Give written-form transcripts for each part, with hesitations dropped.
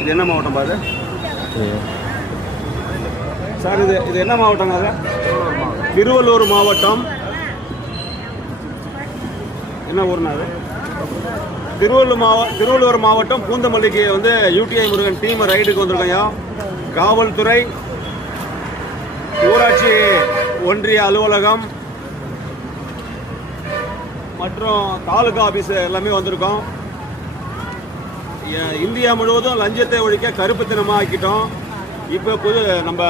இது என்ன மாவட்டம் பாரு சார்? இது என்ன மாவட்டங்க? அது திருவள்ளூர் மாவட்டம். என்ன ஊர்னா அது? திருவள்ளூர் மாவட்டம் பூந்தமல்லிக்கு வந்து யூடிஐ முருகன் டீம் ரைடுக்கு வந்திருக்கையா. காவல்துறை, ஊராட்சி ஒன்றிய அலுவலகம் மற்றும் தாலுகா ஆபீஸ் எல்லாமே வந்திருக்கோம். இந்தியா முழுவதும் லஞ்சத்தை ஒழிக்க கருப்பு தினமாக ஆக்கிட்டோம். இப்போ நம்ம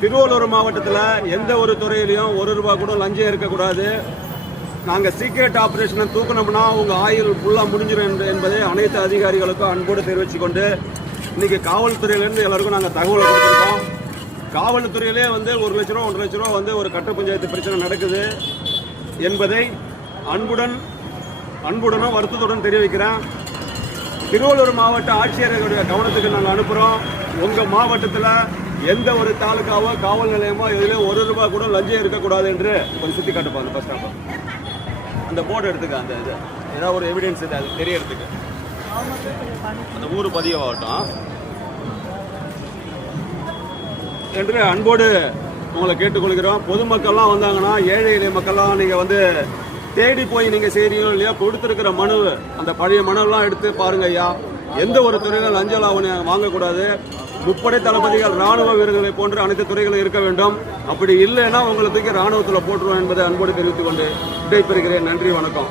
திருவள்ளூர் மாவட்டத்தில் எந்த ஒரு துறையிலையும் ₹1 கூட லஞ்சம் இருக்கக்கூடாது. நாங்கள் சீக்ரெட் ஆப்ரேஷனை தூக்கணும்னா உங்கள் ஆயுள் ஃபுல்லாக முடிஞ்சிடும் என்பதை அனைத்து அதிகாரிகளுக்கும் அன்போடு தெரிவித்துக்கொண்டு இன்றைக்கி காவல்துறையிலேருந்து எல்லாருக்கும் நாங்கள் தகவலை கொடுத்துருக்கோம். காவல்துறையிலே வந்து ₹1 லட்ச ரூபா 1.5 லட்ச ரூபா வந்து ஒரு கட்ட பஞ்சாயத்து பிரச்சனை நடக்குது என்பதை அன்புடனும் வருத்தத்துடன் தெரிவிக்கிறேன். திருவள்ளூர் மாவட்ட ஆட்சியர்களுடைய கவனத்துக்கு நாங்கள் அனுப்புகிறோம். உங்கள் மாவட்டத்தில் எந்த ஒரு தாலுக்காவோ காவல் நிலையமோ இதுலேயும் ₹1 கூட லஞ்சம் இருக்கக்கூடாது என்று கொஞ்சம் சுற்றி காட்டுப்பாங்க. ஃபர்ஸ்ட் ஆஃப் அந்த போர்டு எடுத்துக்க, அந்த இது ஏதாவது ஒரு எவிடன்ஸ் இது அது தெரியறதுக்கு அந்த ஊர் பதிவாகட்டும் என்று அன்போடு உங்களை கேட்டுக்கொள்கிறோம். பொதுமக்கள்லாம் வந்தாங்கன்னா ஏழை எளிய மக்கள்லாம் நீங்கள் வந்து தேடி போய் நீங்கள் செய்கிறீங்களோ இல்லையா, கொடுத்துருக்கிற மனு அந்த பழைய மனுவெல்லாம் எடுத்து பாருங்க ஐயா. எந்த ஒரு துறையிலும் லஞ்சம் வாங்கக்கூடாது. முப்படை தளபதிகள் ராணுவ வீரர்களை போன்று அனைத்து துறைகளும் இருக்க வேண்டும். அப்படி இல்லைன்னா உங்களை தூக்கி ராணுவத்தில் போட்டுருவோம் என்பதை அன்போடு தெரிவித்துக் கொண்டு விடைபெறுகிறேன். நன்றி, வணக்கம்.